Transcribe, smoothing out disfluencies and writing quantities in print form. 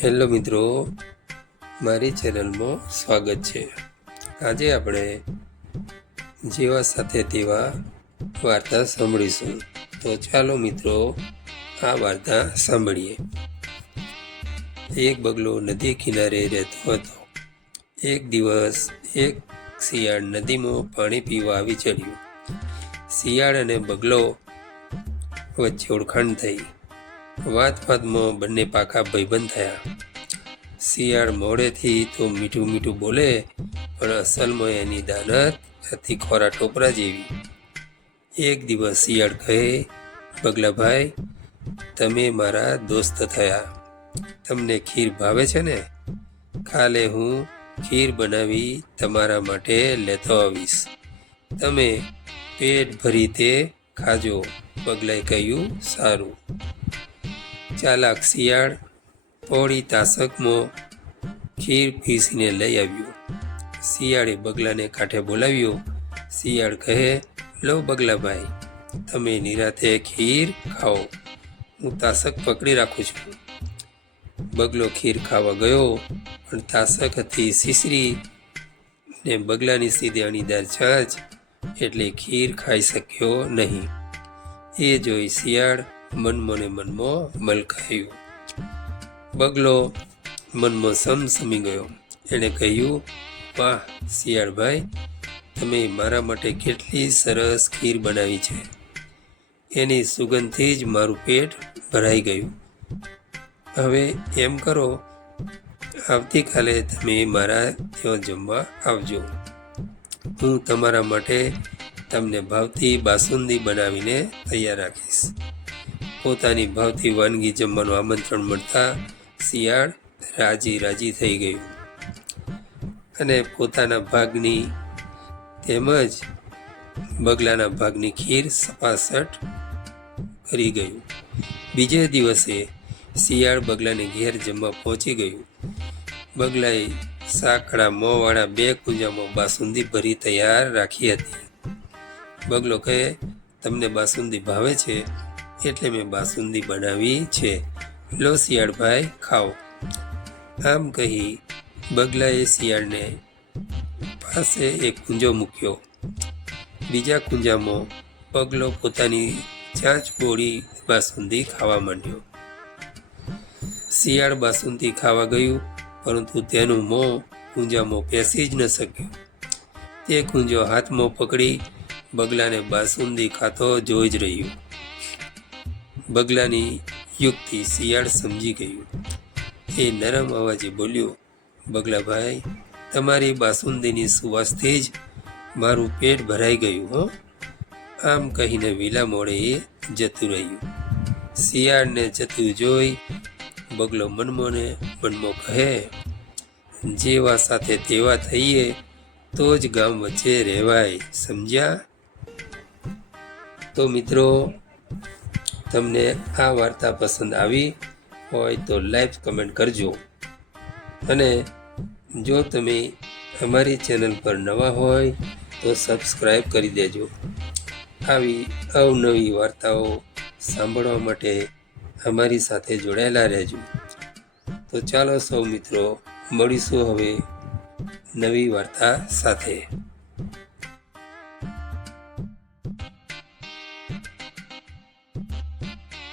Hello મિત્રો, મારી ચેનલમાં સ્વાગત છે। આજે આપણે જેવા સાથે તેવા વાર્તા સાંભળીશું। તો ચાલો મિત્રો આ વાર્તા સાંભળીએ। એક બગલો નદી કિનારે રહેતો હતો। એક દિવસ એક શિયાળ નદીમાં પાણી પીવા આવી ચડ્યું। શિયાળ અને બગલો વચ્ચે ઓળખાણ થઈ। વાતમાં બંને પાકા ભાઈબંધ થયા। શિયાળ મોડેથી તો મીઠું મીઠું બોલે, પણ અસલમાં એની દાનત હતી ખોરા ટોપરા જેવી। એક દિવસ શિયાળ કહે, બગલાભાઈ, તમે મારા દોસ્ત થયા। તમને ખીર ભાવે છે ને? કાલે હું ખીર બનાવી તમારા માટે લેતો આવીશ, તમે પેટ ભરી તે ખાજો। બગલાએ કહ્યું, સારું। ચાલાક શિયાળ પોળી તાસકમાં ખીર પીસીને લઈ આવ્યું। શિયાળે બગલાને કાંઠે બોલાવ્યો। શિયાળ કહે, લો બગલાભાઈ, તમે નિરાતે ખીર ખાઓ, હું તાસક પકડી રાખું છું। બગલો ખીર ખાવા ગયો, પણ તાસક હતી સીસરી ને બગલાની સીધે અણીદાર ચાંચ, એટલે ખીર ખાઈ શક્યો નહીં। એ જોઈ શિયાળ મનમાં ને મનમાં મલકાયું। બગલો મનમાં સમસમી ગયો। એણે કહ્યું, વાહ શિયાળભાઈ, તમે મારા માટે કેટલી સરસ ખીર બનાવી છે। એની સુગંધથી જ મારું પેટ ભરાઈ ગયું। હવે એમ કરો, આવતીકાલે તમે મારા ત્યાં જમવા આવજો। હું તમારા માટે તમને ભાવતી બાસુંદી બનાવીને તૈયાર રાખીશ। પોતાની ભાવતી વાનગી જમવાનું આમંત્રણ મળતા શિયાળ રાજી થઈ ગયું અને પોતાના ભાગની તેમજ બગલાના ભાગની ખીર સપાસટ કરી ગયું। બીજે દિવસે શિયાળ બગલાને ઘેર જમવા પહોંચી ગયું। બગલાએ સાંકડા મોંવાળા 2 કુંજામાં બાસુંદી ભરી તૈયાર રાખી હતી। બગલો કહે, તમને બાસુંદી ભાવે છે એટલે મેં બાસુંદી બનાવી છે, લો શિયાળભાઈ ખાઓ। આમ કહી બગલાએ શિયાળને પાસે એક કુંજો મૂક્યો। બીજા કુંજામાં બગલો પોતાની ચાંચ બોળી બાસુંદી ખાવા માંડ્યો। શિયાળ બાસુંદી ખાવા ગયું, પરંતુ તેનું મોં કુંજામાં પેસી જ ન શક્યું। તે કુંજો હાથમાં પકડી બગલાને બાસુંદી ખાતો જોઈ જ રહ્યું। બગલાની યુક્તિ શિયાળ સમજી ગયું। એ નરમ અવાજે બોલ્યો, બગલાભાઈ, તમારી બાસુંદીની સુવાસથી જ મારું પેટ ભરાઈ ગયું હો। આમ કહીને વિલા મોડે એ જતું રહ્યું। શિયાળને જતું જોઈ બગલો મનમાં ને મનમાં કહે, જેવા સાથે તેવા થઈએ તો જ ગામ વચ્ચે રહેવાય, સમજ્યા? તો મિત્રો, તમને આ વાર્તા પસંદ આવી હોય તો લાઈક કમેન્ટ કરજો, અને જો તમે અમારી ચેનલ પર નવા હોય તો સબસ્ક્રાઈબ કરી દેજો। આવી અવનવી વાર્તાઓ સાંભળવા માટે અમારી સાથે જોડાયેલા રહેજો। તો ચાલો સૌ મિત્રો, મળીશું હવે નવી વાર્તા સાથે।